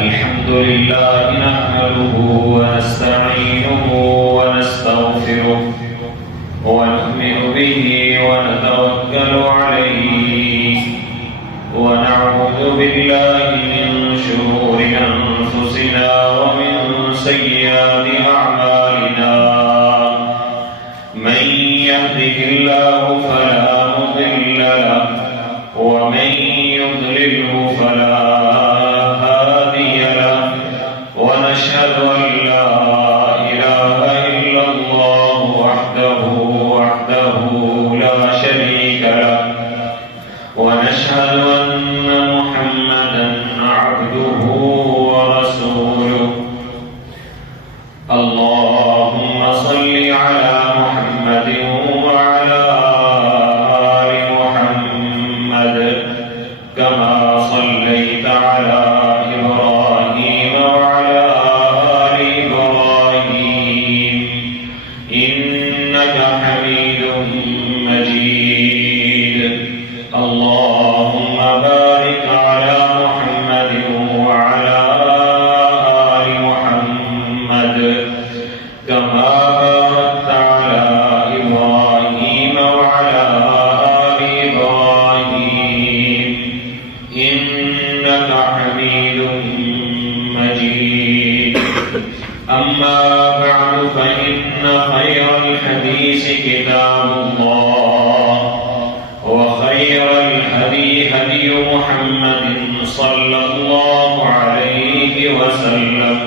الحمد لله نحمده ونستعينه ونستغفره ونؤمن به ونتوكل عليه ونعوذ بالله من شرور أنفسنا ومن سيئات أعمالنا من يهده الله فلا مضل له ومن يضلله فلا هادي له ونشهد أن لا إله إلا الله وحده لا شريك له ونشهد أن محمدا عبده ورسوله اللهم صل على محمد وعلى آل محمد كما صليت على إبراهيم وعلى آل إبراهيم إنك حميد مجيد اللهم بارك على محمد وعلى آل محمد كما باركت على إبراهيم وعلى آل إبراهيم إنك حميد مجيد أما بعد فإن خير الحديث كتاب الله وخير الهدي هدي محمد صلى الله عليه وسلم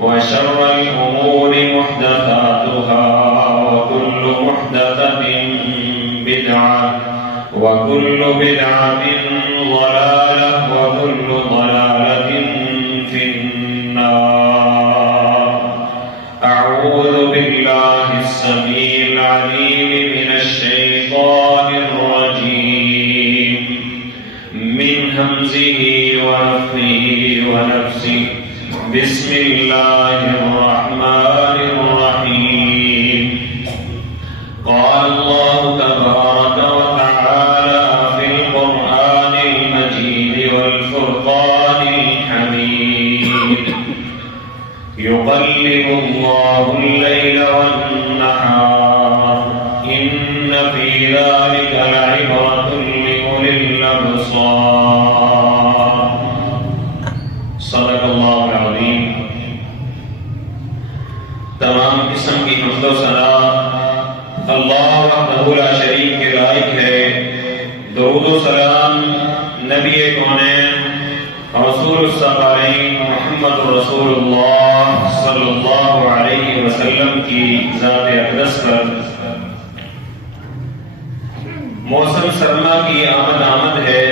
وشر الأمور محدثاتها وكل محدثة بدعة وكل بدعة ضلالة وكل ضلالة في النار أعوذ بالله السميع العليم من الشيطان الرجيم من همزه ونفخه ونفسه بسم الله الرحمن الرحيم قال الله تبارك وتعالى في القرآن المجيد والفرقان الحميد يقلب الله الليل والنهار إن في ذلك لعبرة لأولي الأبصار صدق اللہ العظیم۔ تمام قسم کی حمد و ثنا اللہ وحدہ لا شریک کے لائق ہے۔ درود و سلام نبی کونین رسول الثقلین محمد رسول اللہ صلی اللہ علیہ وسلم کی ذات اقدس پر۔ موسم سرما کی آمد ہے،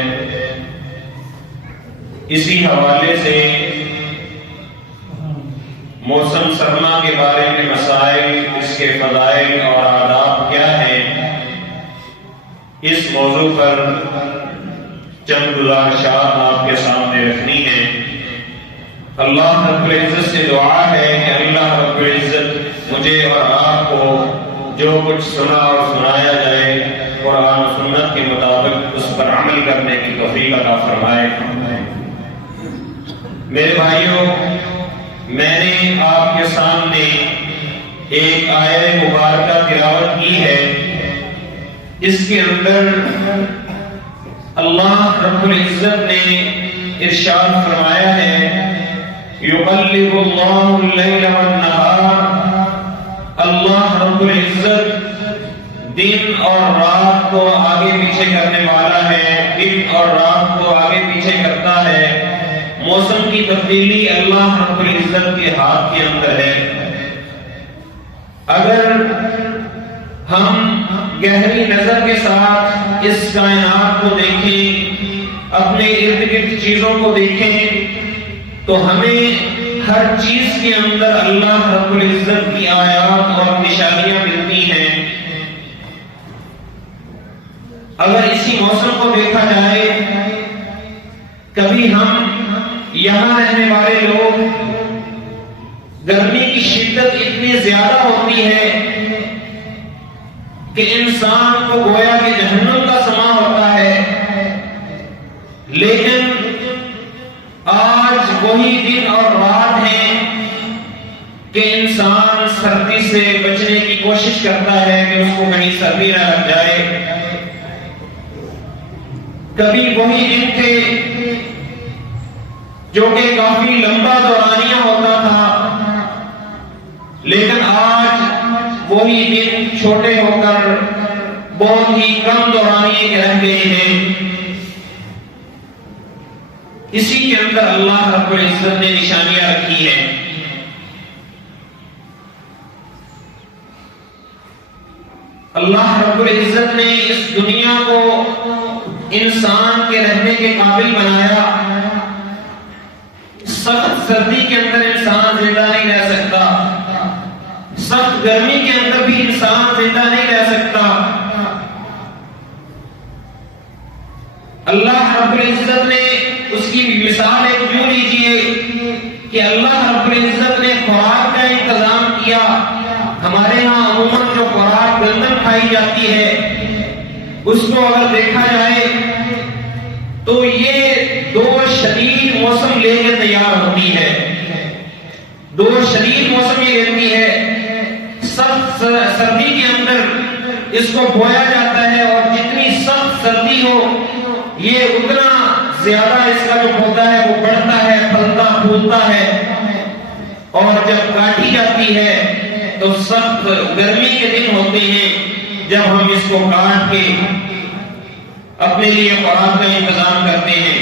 اسی حوالے سے موسم سرما کے بارے میں مسائل، اس کے فضائل اور آداب کیا ہیں، اس موضوع پر چند گزارشات آپ کے سامنے رکھنی ہے۔ اللہ رب العزت سے دعا ہے کہ اللہ رب العزت مجھے اور آپ کو جو کچھ سنا اور سنایا جائے قرآن و سنت کے مطابق اس پر عمل کرنے کی توفیق عطا فرمائے۔ میرے بھائیوں، میں نے آپ کے سامنے ایک آیت مبارکہ تلاوت کی ہے۔ اس کے اندر اللہ رب العزت نے ارشاد فرمایا ہے یقلب اللہ اللیل والنہار، اللہ رب العزت دن اور رات کو آگے پیچھے کرنے والا ہے، دن اور رات کو آگے پیچھے کرتا ہے۔ موسم کی تبدیلی اللہ رب العزت کے ہاتھ کے اندر ہے۔ اگر ہم گہری نظر کے ساتھ اس کائنات کو دیکھیں، اپنے ارد گرد چیزوں کو دیکھیں، تو ہمیں ہر چیز کے اندر اللہ رب العزت کی آیات اور نشانیاں ملتی ہیں۔ اگر اسی موسم کو دیکھا جائے، کبھی ہم یہاں رہنے والے لوگ گرمی کی شدت اتنی زیادہ ہوتی ہے کہ انسان کو گویا کہ جہنم کا سما ہوتا ہے، لیکن کوشش کرتا ہے کہ اس کو کہیں سردی نہ لگ جائے. کبھی وہی دن تھے جو کہ کافی لمبا دورانیہ ہوتا تھا، لیکن آج وہی دن چھوٹے ہو کر بہت ہی کم دورانیے کے رہ گئے ہیں. اسی کے اندر اللہ رب العزت نے نشانیاں رکھی ہیں. اللہ رب العزت نے اس دنیا کو انسان کے رہنے کے قابل بنایا. سخت سردی کے اندر انسان زندہ نہیں رہ سکتا، سخت گرمی کے اندر بھی انسان زندہ نہیں رہ سکتا. اللہ رب العزت نے اس کی مثال ایک یوں لیجیے کہ اللہ رب العزت نے خوراک کا انتظام کیا. ہمارے ہاں عموماً جو خوراک گندم کھائی جاتی ہے اس کو اگر دیکھا جائے تو یہ دو شدید موسم لے کے تیار ہوتی ہے. دو شدید موسم یہ لیتی ہے. سخت سردی کے اندر اس کو بویا جاتا ہے اور جتنی سخت سردی ہو یہ اتنا زیادہ اس کا جو پودا ہے وہ بڑھتا ہے، پھلتا پھولتا ہے. اور جب کاٹی جاتی ہے تو سخت گرمی کے دن ہوتے ہیں جب ہم اس کو کاٹ کے اپنے لیے خوراک کا انتظام کرتے ہیں.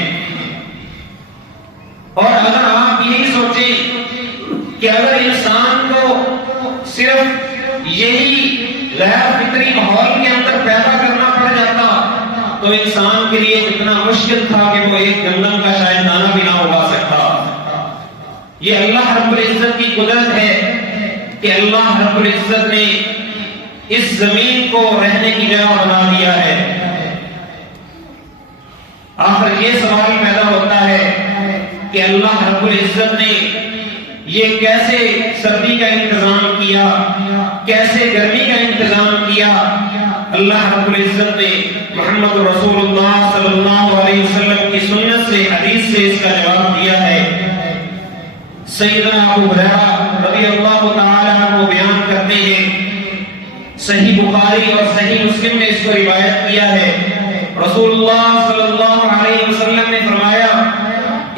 اور اگر آپ یہی سوچیں کہ اگر انسان کو صرف یہی غیر فطری ماحول کے اندر پیدا کرنا پڑ جاتا تو انسان کے لیے اتنا مشکل تھا کہ وہ ایک گندم کا شاید دانہ بھی نہ اگا سکتا. یہ اللہ رب العزت کی قدرت ہے کہ اللہ رب العزت نے اس زمین کو رہنے کی جگہ بنا دیا ہے. آخر یہ سوال پیدا ہوتا ہے کہ اللہ رب العزت نے یہ کیسے سردی کا انتظام کیا، کیسے گرمی کا انتظام کیا. اللہ رب العزت نے محمد رسول اللہ صلی اللہ علیہ وسلم کی سنت سے، حدیث سے اس کا جواب دیا ہے. سیدنا ابو ہریرہ رضی اللہ تعالی عنہ بیان کرتے ہیں، صحیح بخاری اور صحیح مسلم نے اس کو روایت کیا ہے. رسول اللہ صلی اللہ علیہ وسلم نے فرمایا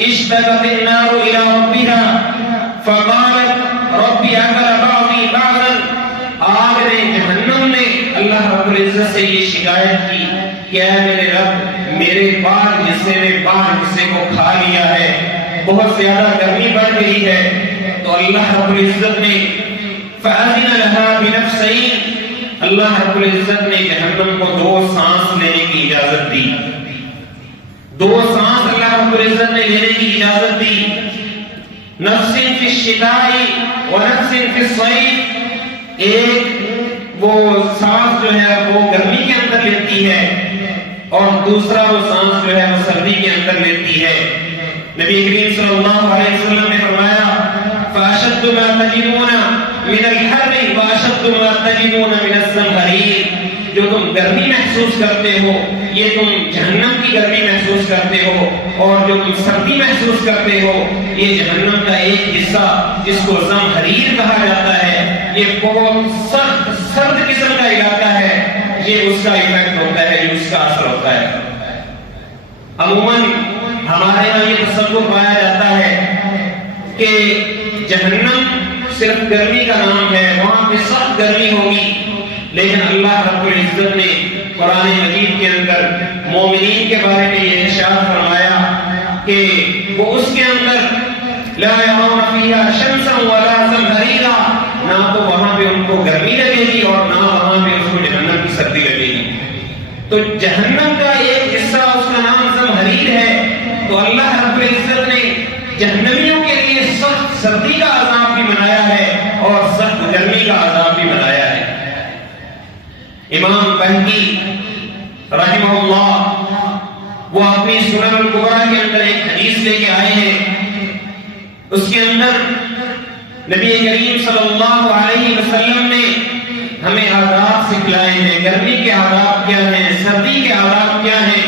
اشتقت النار الى ربها فقالت ربی اکل بعضی بعضا. آگ نے، جہنم نے اللہ رب العزت سے یہ شکایت کی کہ اے میرے رب، میرے بعض حصے میں بعض حصے کو کھا لیا ہے، بہت زیادہ گرمی بڑھ گئی ہے. تو اللہ رب العزت نے فأذن لها بنفسین، اللہ رب العزت نے جہنم کو دو سانس لینے کی اجازت دی. دو سانس اللہ رب العزت نے لینے کی اجازت دی. نفس فی الشتاء و نفس فی الصیف. ایک وہ سانس جو ہے وہ گرمی کے اندر لیتی ہے اور دوسرا وہ سانس جو ہے وہ سردی کے اندر لیتی ہے. نبی کریم صلی اللہ علیہ وسلم نے فرمایا فاشد ما تجدون من الحر واشد ما تجدون من الزمهرير. جو تم گرمی محسوس کرتے ہو یہ تم جہنم کی گرمی محسوس کرتے ہو، اور جو تم سردی محسوس کرتے ہو یہ جہنم کا ایک حصہ جس کو زمہریر کہا جاتا ہے، یہ بہت سخت سرد قسم کا علاقہ ہے، یہ اس کا ایفیکٹ ہوتا ہے، یہ اس کا اثر ہوتا ہے. عموماً ہمارے یہاں یہ تصور پایا جاتا ہے کہ جہنم صرف گرمی کا نام ہے، وہاں پہ سخت گرمی ہوگی. لیکن اللہ رب العزت نے قرآن مجید کے اندر مومنین کے بارے میں یہ ارشاد فرمایا کہ وہ اس کے اندر لا يرون فيها شمسا ولا زمهريرا، نہ تو وہاں پہ ان کو گرمی لگے گی اور نہ وہاں پہ اس کو جہنم کی سردی لگے گی. تو جہنم کا ایک حصہ اس کا نام زمہریر ہے. تو اللہ رب العزت نے جہنمیوں کے لیے سخت سردی کا عذاب بھی بنایا ہے اور سخت گرمی کا عذاب بھی بنایا ہے. امام بہقی رحمہ اللہ وہ اپنی سنن الکبریٰ کے اندر ایک حدیث لے کے آئے ہیں. اس کے اندر نبی کریم صلی اللہ علیہ وسلم نے ہمیں آداب سکھلائے ہیں. گرمی کے آداب کیا ہیں، سردی کے آداب کیا ہیں.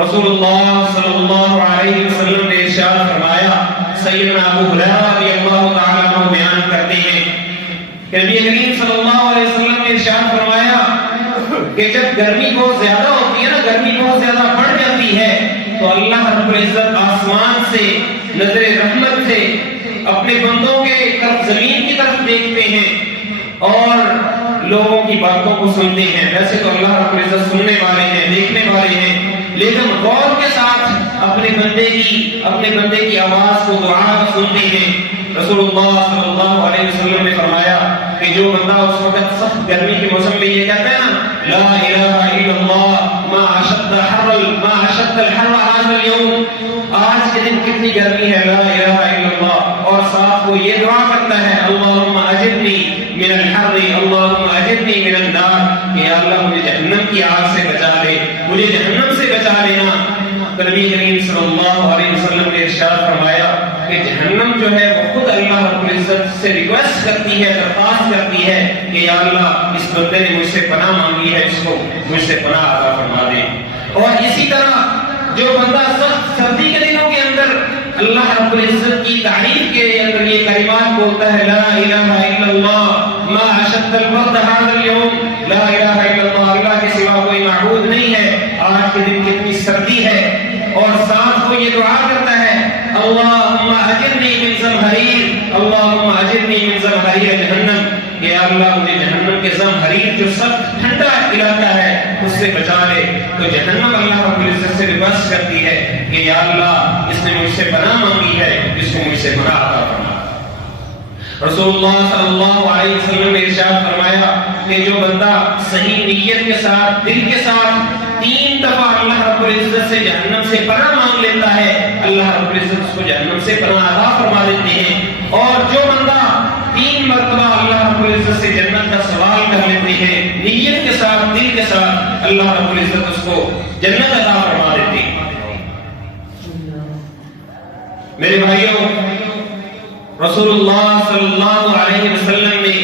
رسول اللہ صلی اللہ علیہ وسلم نے ارشاد فرمایا، سیدنا ابو ہریرہ رضی اللہ تعالیٰ عنہ بیان کرتے ہیں نبی کریم صلی اللہ علیہ وسلم نے ارشاد فرمایا کہ جب گرمی بہت زیادہ ہوتی ہے نا، گرمی بہت زیادہ بڑھ جاتی ہے، تو اللہ رب العزت آسمان سے نظر رحمت سے اپنے بندوں کے طرف، زمین کی طرف دیکھتے ہیں اور لوگوں کی باتوں کو سنتے ہیں۔ ویسے تو اللہ رب العزت سننے والے ہیں، دیکھنے والے ہیں، لیکن غور کے ساتھ اپنے بندے کی آواز کو، دعا کو سنتے ہیں۔ رسول اللہ صلی اللہ علیہ وسلم نے فرمایا کہ جو بندہ اس وقت سخت گرمی کے موسم میں یہ کہتا ہے نا، لا الہ الا اللہ ما اشد الحر هذا اليوم، آج کے دن کتنی گرمی ہے، لا الہ الا اللہ، اور ساتھ وہ یہ دعا کرتا ہے، اللہم اجرنی من الحر اللہم اجرنی من النار، کہ یا اللہ مجھے جہنم کی آگ سے بچا لے، مجھے جہنم سے بچا لینا۔ تو نبی کریم صلی اللہ علیہ وسلم نے ارشاد فرمایا کہ جہنم جو ہے وہ خود اللہ رب العزت سے ریکویسٹ کرتی ہے، درخواست کرتی ہے کہ یا اللہ اس بندے نے مجھ سے پناہ مانگی ہے، اس کو مجھ سے پناہ عطا فرما دے۔ اور اسی طرح جو بندہ سخت سردی کے دنوں کے اندر اللہ رب العزت کی تعریف کے اندر یہ کلمات بولتا ہے، لا الہ الا اللہ ما اشد البرد هذا اليوم، لا الہ الا اللہ، اللہ کے سوا کوئی معبود نہیں ہے، آج کے دن کتنی سردی ہے، اور ساتھ وہ یہ دعا کرتا ہے، اللہم اجرنی من زمہریر اللہم اجرنی من زمہریر جہنم، کہ اللہ مجھے جہنم کے زمہریر جو سخت ٹھنڈا علاقہ ہے اس سے بچا لے۔ تو جہنم اللہ رب العزت سے ریکویسٹ کرتی ہے کہ یا اللہ اس نے مجھ سے پناہ مانگی ہے، اس کو مجھ سے پناہ عطا فرما۔ رسول اللہ صلی اللہ علیہ وسلم نے ارشاد فرمایا کہ جو بندہ صحیح نیت کے ساتھ، دل کے ساتھ 3 دفعہ اللہ رب العزت سے جہنم سے پناہ مانگ لیتا ہے، اللہ رب العزت اس کو جہنم سے پناہ عطا فرما دیتے ہیں۔ اور جو بندہ 3 مرتبہ اللہ رب العزت سے جنت کا سوال کر لیتے ہیں، نیت کے ساتھ، دل کے ساتھ، اللہ رب العزت اس کو جنت عطا فرما دیتے ہیں۔ میرے بھائیوں، رسول اللہ صلی اللہ علیہ وسلم نے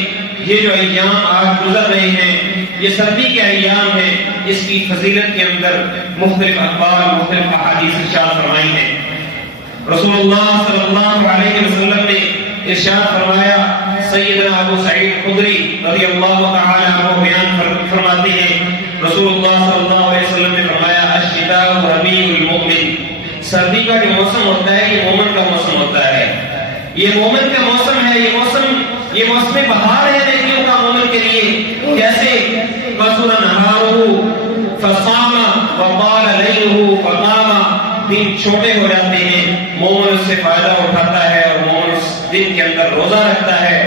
یہ جو ایام آج گزر رہے ہیں، یہ سردی کے ایام ہیں، اس کی فضیلت کے اندر مختلف اقوال، مختلف احادیث ارشاد فرمائی ہیں۔ رسول اللہ صلی اللہ علیہ وسلم نے ارشاد فرمایا، سیدنا ابو سعید خدری رضی اللہ تعالی عنہ بیان فرماتے ہیں، رسول اللہ صلی اللہ علیہ وسلم نے فرمایا، الشتاء ربیع المؤمن، سردی کا جو موسم ہوتا ہے یہ مومن کا موسم ہوتا ہے، یہ مومن کا موسم ہے، یہ موسم بہار ہے نیکیوں کا مومن کے لیے۔ جیسے قصر نہارہ فصام وطال لیلہ فقام، دن چھوٹے ہو جاتے ہیں، مومن اس سے فائدہ اٹھاتا ہے اور مومن اس دن کے اندر روزہ رکھتا ہے،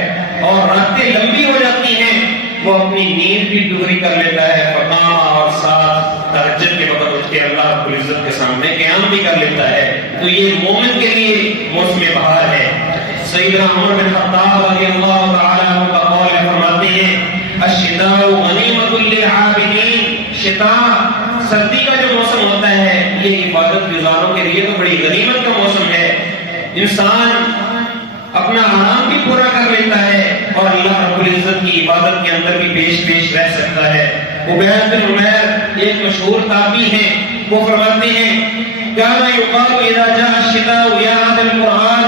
اور راتیں لمبی ہو جاتی ہیں، وہ اپنی نیند بھی دوری کر لیتا ہے، فقام، اور ساتھ تہجد کے وقت اٹھ کے اللہ رب العزت کے سامنے قیام بھی کر لیتا ہے۔ تو یہ مومن کے لیے موسم بہار ہے۔ سیدنا عمر بن خطاب رضی اللہ تعالی عنہ کا قول فرماتے ہیں، الشتاء غنیمۃ للعابدین، شتاء سردی کا جو موسم ہوتا ہے یہ عبادت گزاروں کے لیے تو بڑی غنیمت کا موسم ہے۔ انسان اپنا آرام بھی پورا کر لیتا ہے اور اللہ رب العزت کی عبادت کے اندر بھی پیش رہ سکتا ہے۔ عبید بن عمیر ایک مشہور تابعی ہیں، وہ فرماتے ہیں، كان يقال اذا جاء الشتاء يا اهل القرآن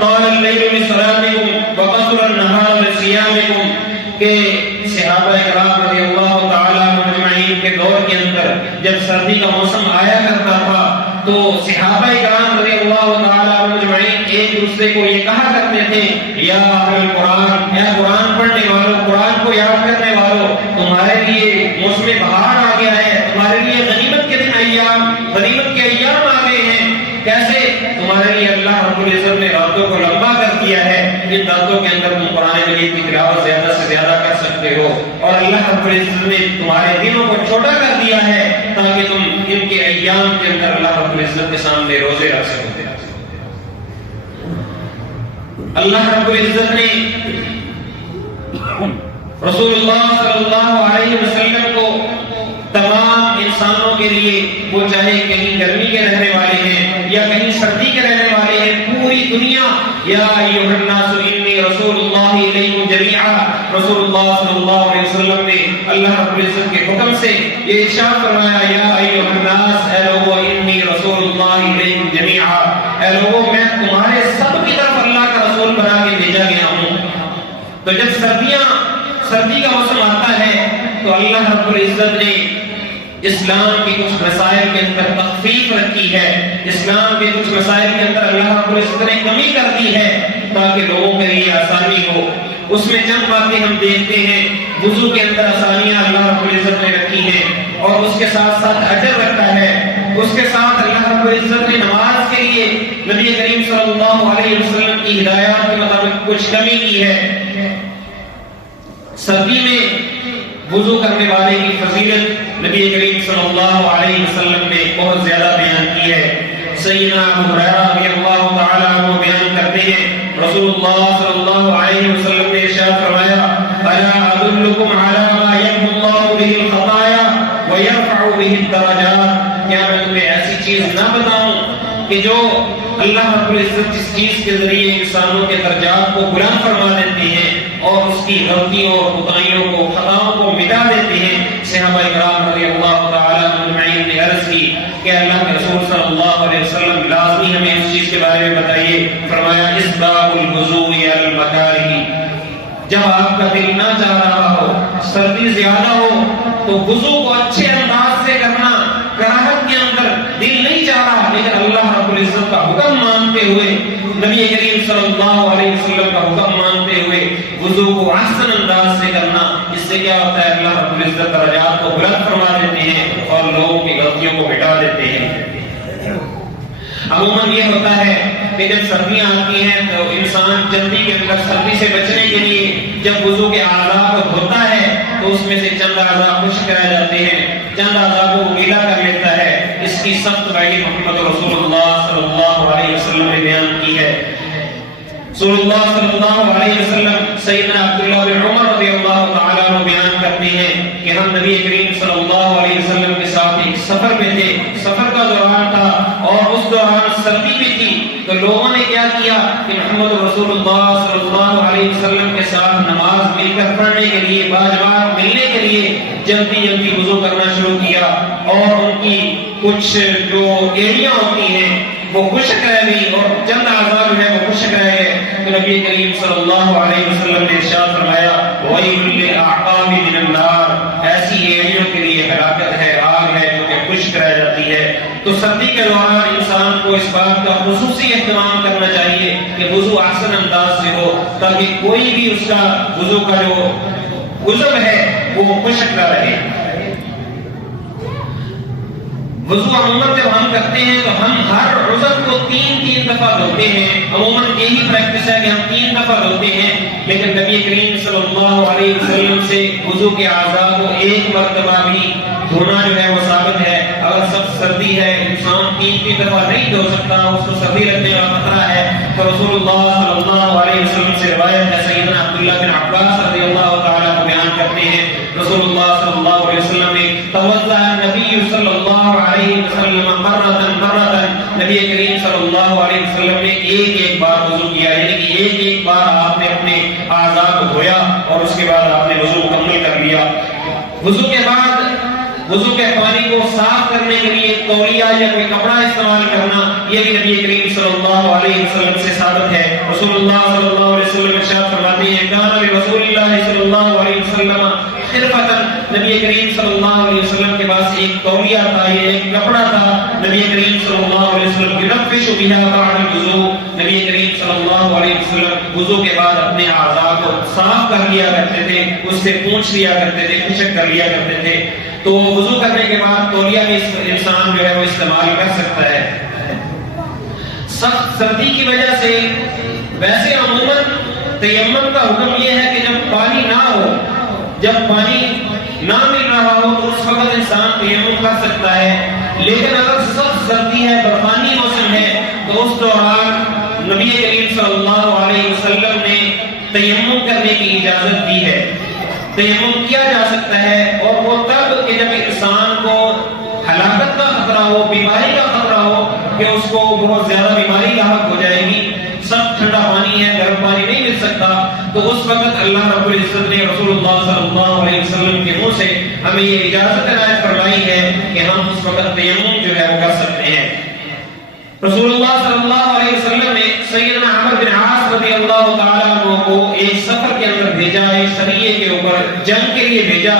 طال الليل لصلاتكم وقصر النهار لصيامكم، کہ صحابہ کرام رضی اللہ تعالی عنہم اجمعین کے دور کے اندر جب سردی کا موسم آیا کرتا تھا تو صحابہ کرام رضی اللہ تعالی عنہم اجمعین ایک دوسرے کو یہ کہا کرتے تھے، یا اہل القرآن، اے قرآن پڑھنے والوں، قرآن کو یاد کرنے والوں، تمہارے لیے موسم بہار آ گیا ہے، تمہارے لیے غنیمت کے دن غنیمت کے ایام آ گئے ہیں۔ کیسے؟ تمہارے لیے اللہ رب العزت نے راتوں کو لمبا کر دیا ہے، ان راتوں کے اندر تم قرآن مجید کی تلاوت زیادہ سے زیادہ کر سکتے ہو، اور اللہ رب العزت نے تمہارے دنوں کو چھوٹا کر دیا ہے تاکہ تم ان کے ایام کے اندر اللہ رب العزت کے سامنے روزے رکھ سکو۔ اللہ رب العزت نے رسول اللہ صلی اللہ علیہ وسلم کو تمام انسانوں کے لیے، وہ چاہے کہیں گرمی کے رہنے والے ہیں یا کہیں سردی کے رہنے والے ہیں، پوری دنیا، یا ایھا الناس انی رسول اللہ الیکم جمیعا، رسول اللہ صلی اللہ علیہ وسلم نے اللہ رب العزت کے حکم سے یہ ارشاد فرمایا، یا ایھا الناس، اے لوگو، انی رسول اللہ الیکم جمیعا، اے لوگو میں تمہارے سب کی طرف اللہ کا رسول بنا کے بھیجا گیا ہوں۔ تو جب سردیاں اللہ رب العزت نے اسلام کے کچھ مسائل کے اندر تخفیف رکھی ہے، اسلام کے کچھ مسائل کے اندر اللہ رب العزت نے کمی کر دی ہے تاکہ لوگوں کے لیے آسانی ہو۔ اس میں چند باتیں ہم دیکھتے ہیں، وضو کے اندر آسانیاں اللہ رب العزت نے رکھی ہیں اور اس کے ساتھ ساتھ اجر رکھا ہے۔ اس کے ساتھ اللہ رب العزت نے نماز کے لیے نبی کریم صلی اللہ علیہ وسلم کی ہدایات کے مطابق کچھ کمی کی ہے۔ سردی میں وضو کرنے والے کی فضیلت نبی کریم صلی اللہ علیہ وسلم نے بہت زیادہ بیان کی ہے۔ سیدنا ابو ہریرہ رضی اللہ تعالی عنہ بیان کرتے ہیں رسول اللہ صلی اللہ علیہ وسلم نے ارشاد فرمایا الا ادلکم علی ما یمحو اللہ بہ الخطایا ویرفع بہ الدرجات، کیا میں تمہیں ایسی چیز نہ بتاؤں کہ جو اللہ رب العزت جس چیز کے ذریعے انسانوں کے درجات کو بلند فرما دیتے ہیں اور اس کی غلطیوں اور خطائیوں کو خطاؤں کو مٹا دیتے ہیں۔ صحابہ کرام رضی اللہ تعالی عنہم نے عرض کی کہ اللہ کے رسول صلی اللہ علیہ وسلم لازمی ہمیں اس چیز کے بارے میں بتائیے۔ فرمایا اسباغ الوضوء علی المکارہ، جب آپ کا دل نہ چاہ رہا ہو، سردی زیادہ ہو تو وضو کو اچھے انداز سے کرنا، کراہت کے اندر دل نہیں چاہ رہا لیکن اللہ رب العزت کا حکم مانتے ہوئے، نبی کریم صلی اللہ علیہ وسلم کا حکم مانتے ہوئے وضو کو احسن انداز سے کرنا، اس سے کیا ہوتا ہے اللہ رب العزت درجات کو بلند فرما دیتے ہیں اور لوگوں کی غلطیوں کو مٹا دیتے ہیں۔ عموماً یہ ہوتا ہے کہ جب سردیاں آتی ہیں تو انسان جلدی کے اندر سردی سے بچنے کے لیے جب وضو کے اعضاء کو دھوتا ہے تو اس میں سے چند اعضاء خشک رہ جاتے ہیں، چند اعضاء کو گیلا کر لیتا ہے۔ اس کی سخت وعید محمد رسول اللہ صلی اللہ علیہ وسلم نے بیان کی ہے۔ رسول اللہ صلی اللہ علیہ وسلم سیدنا عبداللہ بن عمر رضی اللہ تعالی عنہ بیان کرتے ہیں کہ ہم نبی کریم صلی اللہ علیہ وسلم کے ساتھ ایک سفر پہ تھے، سفر کا دوران تھا اور اس دوران سردی بھی تھی، تو لوگوں نے کیا کیا کہ محمد رسول اللہ صلی اللہ علیہ وسلم کے ساتھ نماز مل کر پڑھنے کے لیے، باجماعت ملنے کے لیے جلدی جلدی وضو کرنا شروع کیا اور ان کی کچھ جو ایڑیاں ہوتی ہیں وہ خشک رہ گئی اور چند اعضاء جو ہے وہ خشک رہ گئے، تو نبی کریم صلی اللہ علیہ وسلم نے ارشاد فرمایا وَيْلٌ لِلْأَعْقَابِ مِنَ النَّارِ، ایسی ایڑیوں کے لیے ہلاکت ہے، آگ ہے جو کہ خشک رہ جاتی ہے۔ تو سردی کے دوران انسان کو اس بات کا خصوصی اہتمام کرنا چاہیے کہ وضو احسن انداز سے ہو تاکہ کوئی بھی اس کا وضو کا جو عضو ہے وہ خشک نہ رہے۔ وضو عموماً جب ہم کرتے ہیں تو ہم ہر عضو کو تین دفعہ دھوتے ہیں، عموماً یہی پریکٹس ہے کہ ہم 3 دفعہ دھوتے ہیں، لیکن نبی کریم صلی اللہ علیہ وسلم سے وضو کے اعضاء کو ایک مرتبہ بھی دھونا جو ہے وہ ثابت ہے۔ اگر سخت سردی ہے انسان 3 دفعہ نہیں دھو سکتا، اس کو سردی لگنے کا خطرہ ہے، تو رسول اللہ صلی اللہ علیہ وسلم سے روایت ہے، سیدنا عبداللہ بن عباس رضی اللہ تعالیٰ عنہ بیان کرتے ہیں رسول اللہ صلی اللہ علیہ وسلم نے توضأ النبی صلی اللہ علیہ وسلم مرتن، نبی کریم صلی اللہ علیہ وسلم نے ایک بار وضو کیا، یعنی کہ ایک بار آپ نے اپنے اعضاء کو دھویا اور اس کے بعد آپ نے وضو مکمل کر لیا۔ وضو کے بعد وضو کے پانی کو صاف کرنے کے لیے تولیہ یا کوئی کپڑا استعمال کرنا، یہ بھی نبی کریم صلی اللہ علیہ وسلم سے ثابت ہے۔ رسول اللہ صلی اللہ علیہ وسلم ارشاد فرماتے ہیں کان رسول اللہ صلی اللہ علیہ وسلم خرفتن، نبی کریم صلی اللہ علیہ وسلم کے پاس ایک تولیہ تھا، یہ ایک کپڑا تھا، نبی کریم صلی اللہ علیہ وسلم ينفش بها بعد الوضوء، نبی کریم صلی اللہ علیہ وسلم وضو کے بعد اپنے اعضاء کو صاف کر لیا کرتے تھے، اس سے پونچھ لیا کرتے تھے، خشک کر لیا کرتے تھے۔ تو وضو کرنے کے بعد تولیہ بھی انسان جو ہے وہ استعمال کر سکتا ہے۔ سخت سردی کی وجہ سے ویسے عموماً تیمم کا حکم یہ ہے کہ جب پانی نہ ہو، جب پانی نہ مل رہا ہو تو اس وقت انسان تیمم کر سکتا ہے، لیکن اگر سخت سردی ہے، برفانی موسم ہے، تو اس دوران نبی کریم صلی اللہ علیہ وسلم نے تیمم کرنے کی اجازت دی ہے۔ تیمم کیا جا سکتا ہے اور وہ تب کہ جب انسان کو ہلاکت کا خطرہ ہو، بیماری کا خطرہ ہو کہ اس کو بہت زیادہ بیماری لاحق ہو جائے گی، سخت ٹھنڈا پانی ہے، گرم پانی نہیں مل سکتا، تو اس وقت اللہ رب العزت نے رسول اللہ صلی اللہ علیہ وسلم کے منہ سے ہمیں یہ اجازت عنایت فرمائی ہے کہ ہم اس وقت تیمم جو ہے وہ کر سکتے ہیں۔ رسول اللہ صلی اللہ علیہ وسلم نے سیدنا عمرو بن عاص رضی اللہ تعالیٰ عنہ کو ایک سفر کے اندر بھیجا، ایک سریے کے اوپر جنگ کے لیے بھیجا،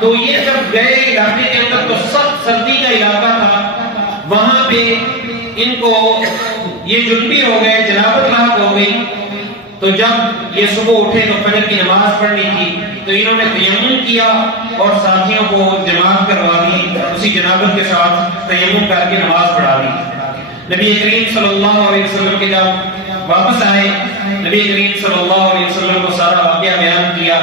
تو یہ جب گئے علاقے کے اندر تو سخت سردی کا علاقہ تھا، وہاں پہ ان کو یہ جنبی ہو گئے، جنابت لاحق ہو گئی۔ تو جب یہ صبح اٹھے تو فجر کی نماز پڑھنی تھی، تو انہوں نے تیمم کیا اور ساتھیوں کو جماعت کروا دی، اسی جنابت کے ساتھ تیمم کر کے نماز پڑھا دی۔ نبی کریم صلی اللہ علیہ وسلم کے جب واپس آئے، نبی کریم صلی اللہ علیہ وسلم کو سارا واقعہ بیان کیا،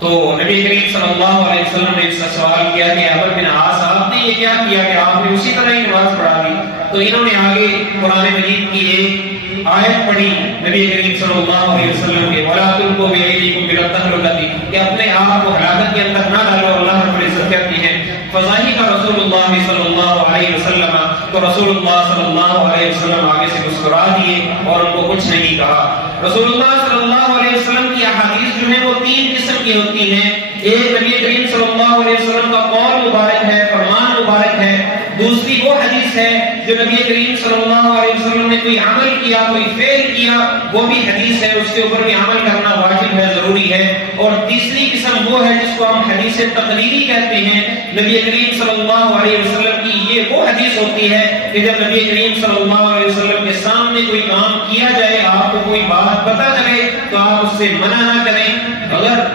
تو نبی کریم صلی اللہ علیہ وسلم نے اس سے سوال کیا کہ عمرو بن عاص آپ نے یہ کیا کیا کہ آپ نے اسی طرح ہی نماز پڑھا دی؟ تو انہوں نے آگے قرآن مجید کی ایک آیت پڑھی نبی کریم صلی اللہ علیہ وسلم کے وَلَا تُلْقُوا بِأَيْدِيكُمْ إِلَى التَّهْلُكَةِ کہ اپنے آپ کو ہلاکت کے اندر نہ ڈالو، اللہ رب العزت کہتی ہے فضاحی کا رسول اللہ صلی اللہ علیہ وسلم، تو رسول اللہ صلی اللہ علیہ وسلم آگے سے مسکرا دیے اور ان کو کچھ نہیں کہا۔ رسول اللہ صلی اللہ علیہ وسلم کی احادیث جو ہیں وہ تین قسم کی ہوتی ہیں، ایک نبی کریم صلی اللہ علیہ وسلم کا قول مبارک ہے، فرمان مبارک ہے، دوسری وہ حدیث ہے جو نبی کریم صلی اللہ علیہ وسلم نے کوئی عمل کیا، کوئی فعل کیا، وہ بھی حدیث ہے، اس کے اوپر بھی عمل کرنا واجب ہے، ضروری ہے، اور تیسری قسم وہ ہے جس کو ہم حدیث تقریری کہتے ہیں۔ نبی کریم صلی اللہ علیہ وسلم کی یہ وہ حدیث ہوتی ہے کہ جب نبی کریم صلی اللہ علیہ وسلم کے سامنے کوئی کام کیا جائے، آپ کو کوئی بات پتہ چلے تو آپ اس سے منع نہ کریں، اگر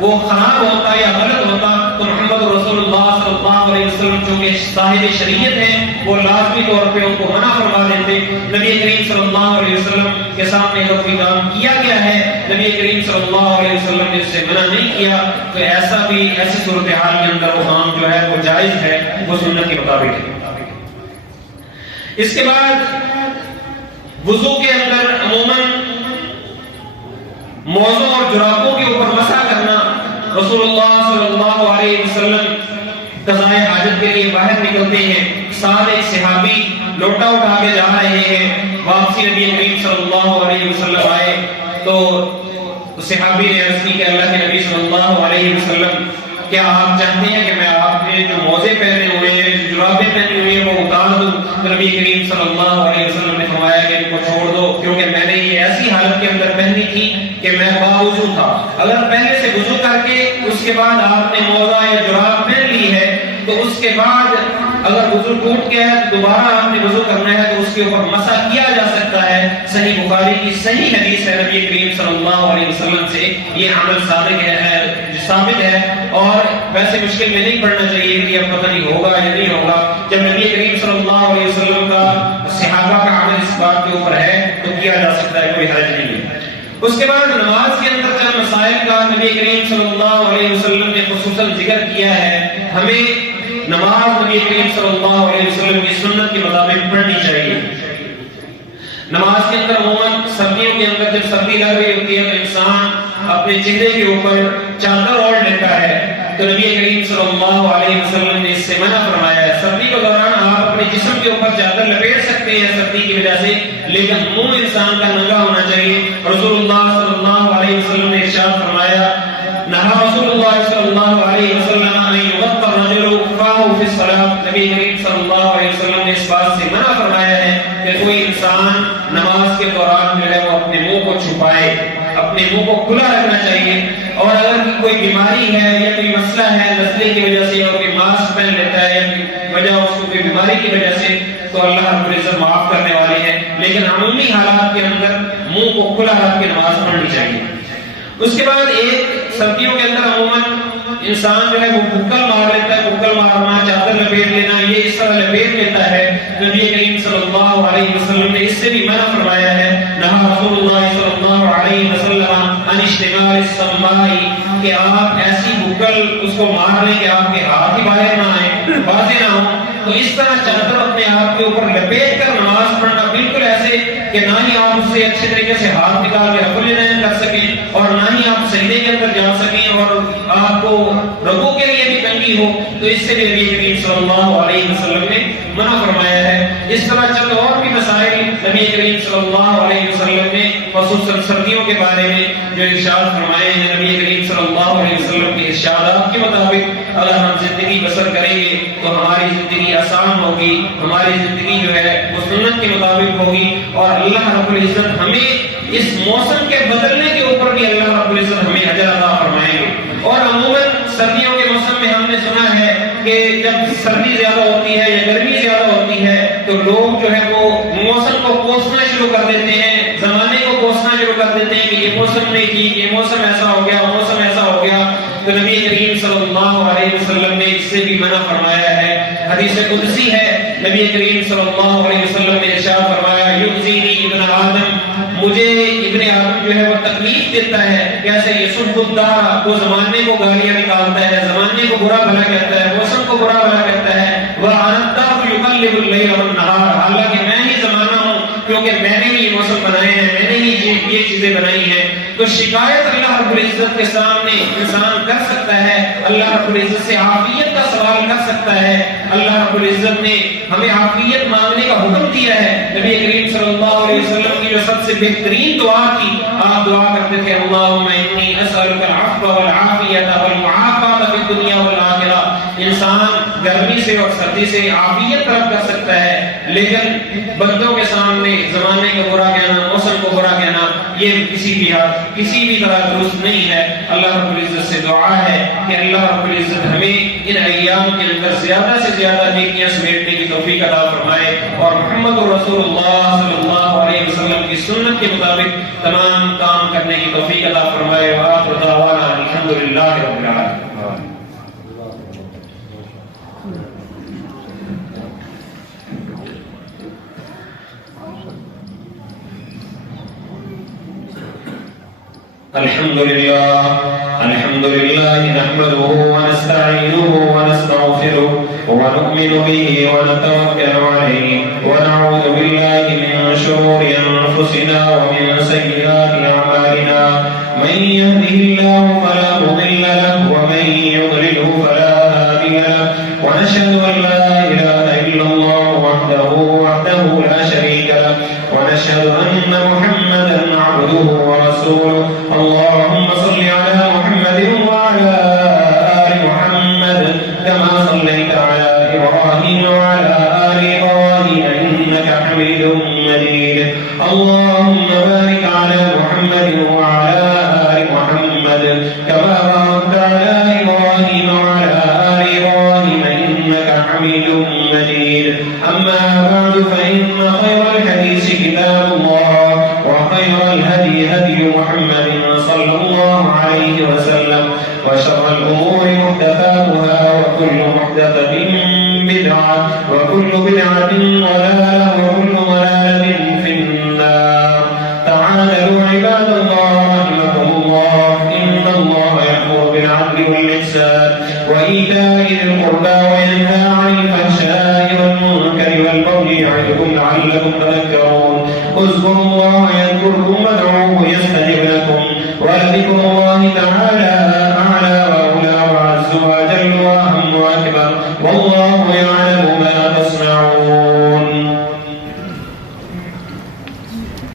وہ خراب ہوتا یا غلط ہوتا تو محمد رسول اللہ صلی اللہ علیہ وسلم چونکہ صاحب شریعت ہیں، وہ لازمی طور پہ ان کو منع فرما دیتے۔ نبی کریم صلی اللہ علیہ وسلم کے سامنے اگر کوئی کام کیا گیا ہے، نبی کریم صلی اللہ علیہ وسلم نے اس سے منع نہیں کیا، تو ایسا بھی ایسی صورتحال کے اندر وہ کام جو ہے وہ جائز ہے، وہ سنت کے مطابق ہے۔ اس کے بعد وضو کے اندر عموماً موزوں اور جرابوں کے اوپر مسح کرنا، رسول اللہ صلی اللہ علیہ وسلم قضائے حاجت کے لیے باہر نکلتے ہیں، ساتھ ایک صحابی لوٹا اٹھا کے جا رہے ہیں، واپسی نبی کریم صلی اللہ علیہ وسلم آئے تو صحابی نے عرض کی کہ اللہ کے نبی صلی اللہ علیہ وسلم کیا آپ چاہتے ہیں کہ میں آپ نے جو موزے پہنے ہوئے ہیں، جو جرابیں پہنی ہوئی ہیں وہ اتار دوں؟ تو نبی کریم صلی اللہ علیہ وسلم نے فرمایا کہ ان کو چھوڑ دو، کیونکہ میں نے یہ ایسی حالت کے اندر پہنی تھی کہ میں باوضو تھا۔ اگر پہلے سے وضو کر کے اس کے بعد آپ نے موزہ یا جراب پہن لی ہے تو اس کے بعد اگر وضو ٹوٹ گیا ہے تو دوبارہ آپ نے وضو کرنا ہے تو اس کے اوپر مسح کیا جا سکتا ہے۔ صحیح بخاری کی صحیح حدیث ہے، نبی کریم صلی اللہ علیہ وسلم سے یہ عمل ثابت ہے، اور ویسے مشکل میں نہیں پڑنا چاہیے کہ اب پتہ نہیں ہوگا یا نہیں ہوگا۔ جب نبی کریم صلی اللہ علیہ وسلم کا صحابہ کا عمل اس بات کے اوپر ہے تو کیا جا سکتا ہے، کوئی حرج نہیں ہے۔ اس کے بعد نماز کے اندر چند مسائل کا نبی کریم صلی اللہ علیہ وسلم نے خصوصاً ذکر کیا ہے۔ ہمیں نماز نبی کریم صلی اللہ علیہ وسلم کی سنت کے مطابق پڑھنی چاہیے۔ نماز کے اندر عموماً سردیوں کے اندر جب سردی لگ رہی ہوتی ہے تو انسان اپنے چہرے کے اوپر چادر اوڑھ لیتا ہے، تو نبی کریم صلی اللہ علیہ وسلم نے اس سے منع فرمایا ہے۔ سردی کے دوران آپ اپنے جسم کے اوپر چادر لپیٹ سکتے ہیں سردی کی وجہ سے، لیکن منہ انسان کا ننگا ہونا چاہیے۔ رسول اللہ صلی اللہ علیہ وسلم نے ارشاد فرمایا، نہا رسول اللہ صلی اللہ علیہ وسلم ان یغطی الرجل فاه فی الصلاۃ، نبی کریم صلی اللہ علیہ وسلم نے اس بات سے منع فرمایا ہے کہ کوئی انسان نماز کے دوران جو ہے وہ اپنے منہ کو چھپائے، اپنے منہ کو کھلا رکھنا چاہیے۔ اور اگر کوئی بیماری ہے یا کوئی مسئلہ ہے نزلے کی وجہ سے، اور کوئی ماسک پہن لیتا ہے یا وجہ اس کو کوئی بیماری کی وجہ سے، تو اللہ رب العزت معاف کرنے والے ہیں، لیکن عمومی حالات کے اندر منہ کو کھلا رکھ کے نماز پڑھنی چاہیے۔ اس کے بعد ایک سردیوں کے اندر عموماً انسان جو ہے وہ بکل مار لیتا ہے، بکل مارنا، چادر لپیٹ لینا، یہ اس طرح لپیٹ لیتا ہے۔ نبی کریم صلی اللہ علیہ وسلم نے اس سے بھی منع فرمایا ہے، نہا رسول اللہ صلی اللہ علیہ وسلم عن اشتمال السماء، کہ آپ ایسی بکل اس کو مار لیں کہ آپ کے ہاتھ ہی باہر نہ آئیں، واضح نہ ہو۔ تو اس طرح چادر اپنے آپ کے اوپر لپیٹ کر نماز پڑھنا بالکل ایسے کہ نہ ہی آپ اس سے اچھے طریقے سے ہاتھ نکال کے رفع الینین کر سکیں اور نہ ہی آپ سجدے کے اندر جا سکیں اور آپ کو رکوع کے لیے بھی تنگی ہو، تو اس سے بھی نبی کریم صلی اللہ علیہ وسلم نے منع فرمایا ہے۔ اس طرح چند اور بھی مسائل نبی کریم صلی اللہ علیہ وسلم نے خصوصاً سردیوں کے بارے میں جو ارشاد فرمائے ہیں، نبی کریم صلی اللہ علیہ وسلم کے ارشادات کے مطابق اگر ہم زندگی بسر کریں گے تو ہماری زندگی آسان ہوگی، ہماری زندگی جو ہے وہ سنت کے مطابق ہوگی، اور اللہ رب العزت ہمیں اس موسم کے بدلنے کے اوپر بھی اللہ رب العزت ہمیں اجر عطا فرمائیں گے۔ اور عموماً سردیوں کے موسم موسم میں ہم نے سنا ہے کہ جب سردی زیادہ ہوتی ہے یا گرمی زیادہ ہوتی ہے تو لوگ جو ہے وہ موسم کو کوسنا شروع کر دیتے ہیں، زمانے کو کوسنا شروع کر دیتے ہیں کہ یہ موسم نہیں ٹھیک، یہ موسم ایسا ہو گیا، موسم ایسا ہو گیا. تو نبی کریم صلی اللہ علیہ وسلم نے اس سے بھی منع فرمایا ہے. حدیث قدسی ہے، نبی کریم صلی اللہ علیہ وسلم نے ارشاد فرمایا یؤذینی ابن آدم، مجھے ابن آدم جو ہے وہ تکلیف دیتا ہے. کیسے؟ یسب الدار، وہ زمانے کو گالیاں نکالتا ہے، زمانے کو برا بھلا کہتا ہے، موسم کو برا بھلا کہتا ہے. وَأَنَا الدَّهْرُ يُقَلِّبُ اللَّيْلَ وَالنَّهَارَ، حالانکہ میں ہی زمانہ ہوں کیونکہ میں نے ہی یہ موسم بنائے ہیں، میں نے ہی یہ چیزیں بنائی ہیں. تو شکایت اللہ رب العزت کے سامنے انسان کر سکتا ہے، اللہ رب العزت سے عافیت کا سوال کر سکتا ہے. اللہ رب العزت نے ہمیں عافیت مانگنے کا حکم دیا ہے. نبی کریم صلی اللہ علیہ وسلم کی جو سب سے بہترین دعا تھی، آپ دعا کرتے تھے اللہم انی اسألک العفو والعافیت والمعافات فی الدنیا والآخرہ. انسان گرمی سے اور سردی سے عافیت طلب کر سکتا ہے، لیکن بندوں کے سامنے زمانے کو برا کہنا، موسم کو برا کہنا، یہ کسی بھی طرح درست نہیں ہے. اللہ رب العزت سے دعا ہے کہ اللہ رب العزت ہمیں ان ایام کے اندر زیادہ سے زیادہ نیکیاں سمیٹنے کی توفیق عطا فرمائے اور محمد رسول اللہ صلی اللہ علیہ وسلم کی سنت کے مطابق تمام کام کرنے کی توفیق عطا فرمائے. وآخر دعوانا الحمدللہ رب العالمین. الحمد لله نحمده ونستعينه ونستغفره ونؤمن به ونتوكل عليه ونعوذ بالله من شرور أنفسنا ومن سيئات أعمالنا. من يهده الله فلا مضل له ومن يضلله فلا هادي له. ونشهد أن لا إله إلا الله وحده لا شريك له. ونشهد أن محمدا عبده ورسوله. اللهم صل على محمد وعلى آل محمد كما صليت على إبراهيم وعلى آل إبراهيم إنك حميد مجيد. اللهم بارك على محمد وعلى آل محمد كما باركت على إبراهيم وعلى آل إبراهيم إنك حميد مجيد. أما بعد فإن خير الحديث كتاب الله وخير الهدي هدي محمد صلى الله عليه وسلم وشر الأمور محدثاتها وكل محدثة بدعة وكل بدعة ضلالة وكل ضلالة في النار. تعالوا عباد الله رحمكم الله، إن الله يأمر بالعدل والإحسان وإيتاء ذي القربى وينهى عن الفحشاء والمنكر والبغي يعظكم لعلكم تذكرون. اذكروا